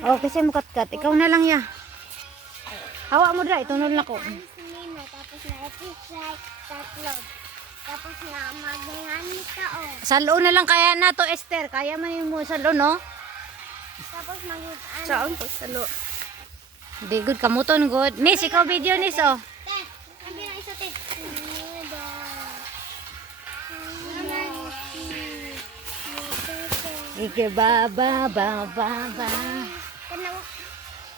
Oh, kasi mo kat-kat. Ikaw na lang ya. Hawa mo dra, itunol na ko. Tapos na i-fry tatlo. Tapos na magangani ka oh. Salo na lang kaya na to, Esther. Kaya man mo salo, no? Tapos mag-ano. Saan po salo? Di good kamuton good. Nis, ikaw video nis oh. Te, ang na isa te. Ike ba ba ba ba ba.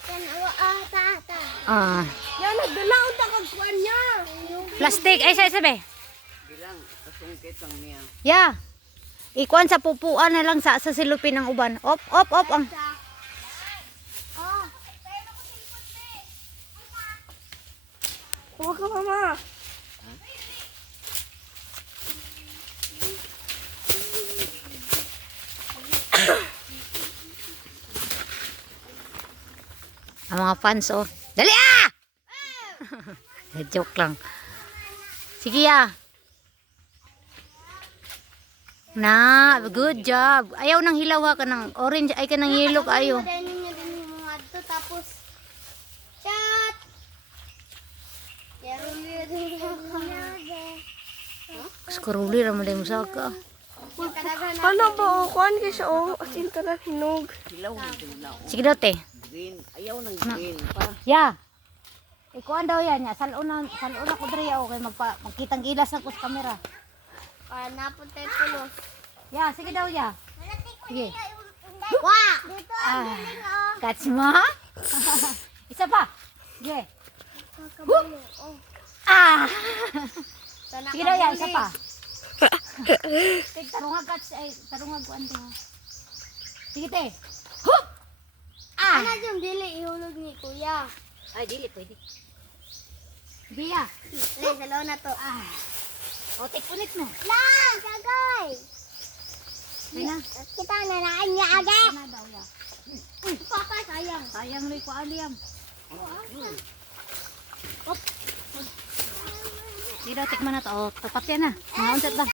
Tanawa tata. Ah, Yan, nagdalaon ta kag kuan niya. plastic ay sabi. Bilang kasungkit ang niya. Ya. Ikuan sa pupuan na lang sa silupin ng uban. Op ang. Oh. Huwag ka mama. Ang mga fans oh. Dali ah! Joke lang. Sige ah. Na, good job. Ayaw nang hilaw ha ka ng orange ay ka ng yellow kayo. Madanin niya din yung mga to tapos chat. Yaro niya din Skaruli ra mo mo saka. Ano ba o? Kuan kayo siya o. As in tanan hinog. Hilaw na hilaw. Sige daw te. Green. Ayaw ng green pa. Ya. Ikuan daw yan ya. Saluna ko diri ako kay magkitang gilas na ko sa kamera. Napunta yung tulos. Ya, sige daw ya. Sige. Wah! Dito Ah. Catch mo? Isa pa. Sige. Kakabalo. Oh. Ah. Sana Sige daw ya, isa pa. Tig tarungag catch ay tarungag kuan to. Sige te. Hup! Ah. Ano yung dili ihulog ni kuya? Ay dili pwede. Sige ya. Lay, sa na to. Ah. O punit mo. Lang! Sagay! Sige na. Kita na naan niya agad. Sana daw ya. Papa, sayang. Sayang rin ko aliyam. Op. Sige daw tikman na to. O tapat yan na. Mga unsat ba?